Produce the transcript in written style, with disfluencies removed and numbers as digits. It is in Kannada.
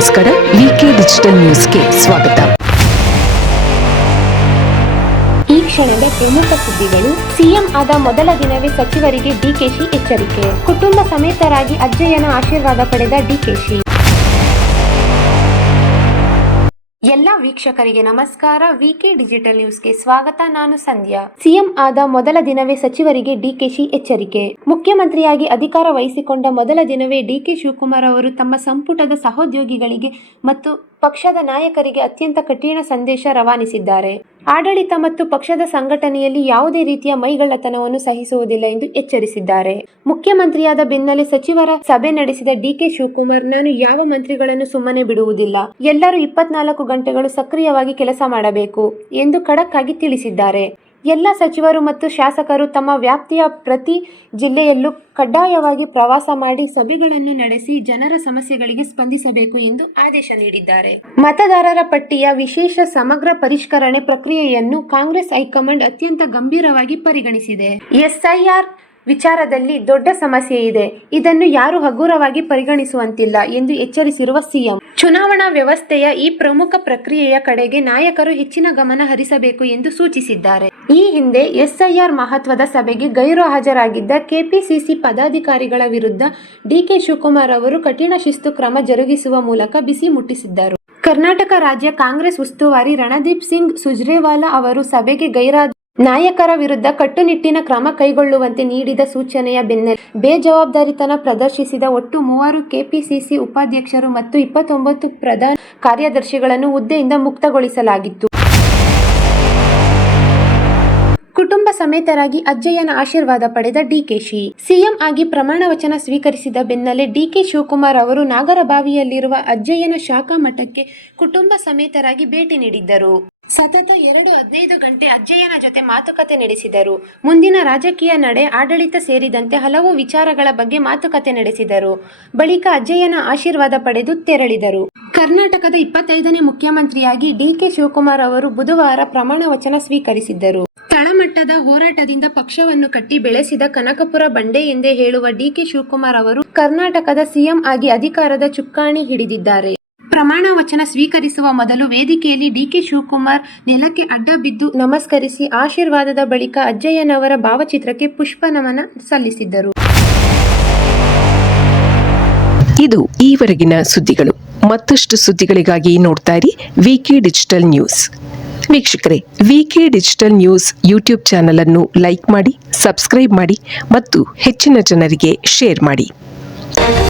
ನಮಸ್ಕಾರ, ವಿಕೆ ಡಿಜಿಟಲ್ ನ್ಯೂಸ್ಗೆ ಸ್ವಾಗತ. ಈ ಕ್ಷಣದ ಪ್ರಮುಖ ಸುದ್ದಿಗಳು. ಸಿಎಂ ಆದ ಮೊದಲ ದಿನವೇ ಸಚಿವರಿಗೆ ಡಿಕೆಶಿ ಎಚ್ಚರಿಕೆ. ಕುಟುಂಬ ಸಮೇತರಾಗಿ ಅಜ್ಜಯ್ಯನ ಆಶೀರ್ವಾದ ಪಡೆದ ಡಿಕೆಶಿ. ಎಲ್ಲ ವೀಕ್ಷಕರಿಗೆ ನಮಸ್ಕಾರ, ವಿಕೆ ಡಿಜಿಟಲ್ ನ್ಯೂಸ್ಗೆ ಸ್ವಾಗತ. ನಾನು ಸಂಧ್ಯಾ. ಸಿಎಂ ಆದ ಮೊದಲ ದಿನವೇ ಸಚಿವರಿಗೆ ಡಿಕೆಶಿ ಎಚ್ಚರಿಕೆ. ಮುಖ್ಯಮಂತ್ರಿಯಾಗಿ ಅಧಿಕಾರ ವಹಿಸಿಕೊಂಡ ಮೊದಲ ದಿನವೇ ಡಿಕೆ ಶಿವಕುಮಾರ್ ಅವರು ತಮ್ಮ ಸಂಪುಟದ ಸಹೋದ್ಯೋಗಿಗಳಿಗೆ ಮತ್ತು ಪಕ್ಷದ ನಾಯಕರಿಗೆ ಅತ್ಯಂತ ಕಠಿಣ ಸಂದೇಶ ರವಾನಿಸಿದ್ದಾರೆ. ಆಡಳಿತ ಮತ್ತು ಪಕ್ಷದ ಸಂಘಟನೆಯಲ್ಲಿ ಯಾವುದೇ ರೀತಿಯ ಮೈಗಳ್ಳತನವನ್ನು ಸಹಿಸುವುದಿಲ್ಲ ಎಂದು ಎಚ್ಚರಿಸಿದ್ದಾರೆ. ಮುಖ್ಯಮಂತ್ರಿಯಾದ ಬೆನ್ನಲ್ಲೇ ಸಚಿವರ ಸಭೆ ನಡೆಸಿದ ಡಿಕೆ ಶಿವಕುಮಾರ್, ನಾನು ಯಾವ ಮಂತ್ರಿಗಳನ್ನು ಸುಮ್ಮನೆ ಬಿಡುವುದಿಲ್ಲ, ಎಲ್ಲರೂ 24 ಗಂಟೆಗಳು ಸಕ್ರಿಯವಾಗಿ ಕೆಲಸ ಮಾಡಬೇಕು ಎಂದು ಖಡಕ್ ಆಗಿ ತಿಳಿಸಿದ್ದಾರೆ. ಎಲ್ಲ ಸಚಿವರು ಮತ್ತು ಶಾಸಕರು ತಮ್ಮ ವ್ಯಾಪ್ತಿಯ ಪ್ರತಿ ಜಿಲ್ಲೆಯಲ್ಲೂ ಕಡ್ಡಾಯವಾಗಿ ಪ್ರವಾಸ ಮಾಡಿ ಸಭೆಗಳನ್ನು ನಡೆಸಿ ಜನರ ಸಮಸ್ಯೆಗಳಿಗೆ ಸ್ಪಂದಿಸಬೇಕು ಎಂದು ಆದೇಶ ನೀಡಿದ್ದಾರೆ. ಮತದಾರರ ಪಟ್ಟಿಯ ವಿಶೇಷ ಸಮಗ್ರ ಪರಿಷ್ಕರಣೆ ಪ್ರಕ್ರಿಯೆಯನ್ನು ಕಾಂಗ್ರೆಸ್ ಹೈಕಮಾಂಡ್ ಅತ್ಯಂತ ಗಂಭೀರವಾಗಿ ಪರಿಗಣಿಸಿದೆ. ಎಸ್ಐಆರ್ ವಿಚಾರದಲ್ಲಿ ದೊಡ್ಡ ಸಮಸ್ಯೆ ಇದೆ, ಇದನ್ನು ಯಾರು ಹಗುರವಾಗಿ ಪರಿಗಣಿಸುವಂತಿಲ್ಲ ಎಂದು ಎಚ್ಚರಿಸಿರುವ ಸಿಎಂ, ಚುನಾವಣಾ ವ್ಯವಸ್ಥೆಯ ಈ ಪ್ರಮುಖ ಪ್ರಕ್ರಿಯೆಯ ಕಡೆಗೆ ನಾಯಕರು ಹೆಚ್ಚಿನ ಗಮನ ಹರಿಸಬೇಕು ಎಂದು ಸೂಚಿಸಿದ್ದಾರೆ. ಈ ಹಿಂದೆ ಎಸ್ಐಆರ್ ಮಹತ್ವದ ಸಭೆಗೆ ಗೈರು ಹಾಜರಾಗಿದ್ದ ಕೆಪಿಸಿಸಿ ಪದಾಧಿಕಾರಿಗಳ ವಿರುದ್ಧ ಡಿಕೆ ಶಿವಕುಮಾರ್ ಅವರು ಕಠಿಣ ಶಿಸ್ತು ಕ್ರಮ ಜರುಗಿಸುವ ಮೂಲಕ ಬಿಸಿ ಮುಟ್ಟಿಸಿದ್ದರು. ಕರ್ನಾಟಕ ರಾಜ್ಯ ಕಾಂಗ್ರೆಸ್ ಉಸ್ತುವಾರಿ ರಣದೀಪ್ ಸಿಂಗ್ ಸುರ್ಜೇವಾಲಾ ಅವರು ಸಭೆಗೆ ಗೈರಾದ ನಾಯಕರ ವಿರುದ್ಧ ಕಟ್ಟುನಿಟ್ಟಿನ ಕ್ರಮ ಕೈಗೊಳ್ಳುವಂತೆ ನೀಡಿದ ಸೂಚನೆಯ ಬೆನ್ನಲ್ಲೇ ಬೇಜವಾಬ್ದಾರಿತನ ಪ್ರದರ್ಶಿಸಿದ ಒಟ್ಟು 3 ಕೆಪಿಸಿಸಿ ಉಪಾಧ್ಯಕ್ಷರು ಮತ್ತು 29 ಪ್ರಧಾನ ಕಾರ್ಯದರ್ಶಿಗಳನ್ನು ಹುದ್ದೆಯಿಂದ ಮುಕ್ತಗೊಳಿಸಲಾಗಿತ್ತು. ಕುಟುಂಬ ಸಮೇತರಾಗಿ ಅಜ್ಜಯ್ಯನ ಆಶೀರ್ವಾದ ಪಡೆದ ಡಿಕೆಶಿ. ಸಿಎಂ ಆಗಿ ಪ್ರಮಾಣ ವಚನ ಸ್ವೀಕರಿಸಿದ ಬೆನ್ನಲ್ಲೇ ಡಿಕೆ ಶಿವಕುಮಾರ್ ಅವರು ನಾಗರಬಾವಿಯಲ್ಲಿರುವ ಅಜ್ಜಯ್ಯನ ಶಾಖಾ ಮಠಕ್ಕೆ ಕುಟುಂಬ ಸಮೇತರಾಗಿ ಭೇಟಿ ನೀಡಿದ್ದರು. ಸತತ 2-15 ಗಂಟೆ ಅಜ್ಜಯ್ಯನ ಜೊತೆ ಮಾತುಕತೆ ನಡೆಸಿದರು. ಮುಂದಿನ ರಾಜಕೀಯ ನಡೆ, ಆಡಳಿತ ಸೇರಿದಂತೆ ಹಲವು ವಿಚಾರಗಳ ಬಗ್ಗೆ ಮಾತುಕತೆ ನಡೆಸಿದರು. ಬಳಿಕ ಅಜ್ಜಯ್ಯನ ಆಶೀರ್ವಾದ ಪಡೆದು ತೆರಳಿದರು. ಕರ್ನಾಟಕದ 25ನೇ ಮುಖ್ಯಮಂತ್ರಿಯಾಗಿ ಡಿಕೆ ಶಿವಕುಮಾರ್ ಅವರು ಬುಧವಾರ ಪ್ರಮಾಣ ವಚನ ಸ್ವೀಕರಿಸಿದ್ದರು. ತಳಮಟ್ಟದ ಹೋರಾಟದಿಂದ ಪಕ್ಷವನ್ನು ಕಟ್ಟಿ ಬೆಳೆಸಿದ ಕನಕಪುರ ಬಂಡೆ ಎಂದೇ ಹೇಳುವ ಡಿಕೆ ಶಿವಕುಮಾರ್ ಅವರು ಕರ್ನಾಟಕದ ಸಿಎಂ ಆಗಿ ಅಧಿಕಾರದ ಚುಕ್ಕಾಣಿ ಹಿಡಿದಿದ್ದಾರೆ. ಪ್ರಮಾಣ ವಚನ ಸ್ವೀಕರಿಸುವ ಮೊದಲು ವೇದಿಕೆಯಲ್ಲಿ ಡಿಕೆ ಶಿವಕುಮಾರ್ ನೆಲಕ್ಕೆ ಅಡ್ಡ ಬಿದ್ದು ನಮಸ್ಕರಿಸಿ ಆಶೀರ್ವಾದದ ಬಳಿಕ ಅಜ್ಜಯ್ಯನವರ ಭಾವಚಿತ್ರಕ್ಕೆ ಪುಷ್ಪ ನಮನ ಸಲ್ಲಿಸಿದ್ದರು. ಇದು ಈವರೆಗಿನ ಸುದ್ದಿಗಳು. ಮತ್ತಷ್ಟು ಸುದ್ದಿಗಳಿಗಾಗಿ ನೋಡ್ತಾ ಇರಿ ವಿಕೆ ಡಿಜಿಟಲ್ ನ್ಯೂಸ್. ವೀಕ್ಷಕರೇ, ವಿಕೆ ಡಿಜಿಟಲ್ ನ್ಯೂಸ್ ಯೂಟ್ಯೂಬ್ ಚಾನಲ್ ಅನ್ನು ಲೈಕ್ ಮಾಡಿ, ಸಬ್ಸ್ಕ್ರೈಬ್ ಮಾಡಿ ಮತ್ತು ಹೆಚ್ಚಿನ ಜನರಿಗೆ ಶೇರ್ ಮಾಡಿ.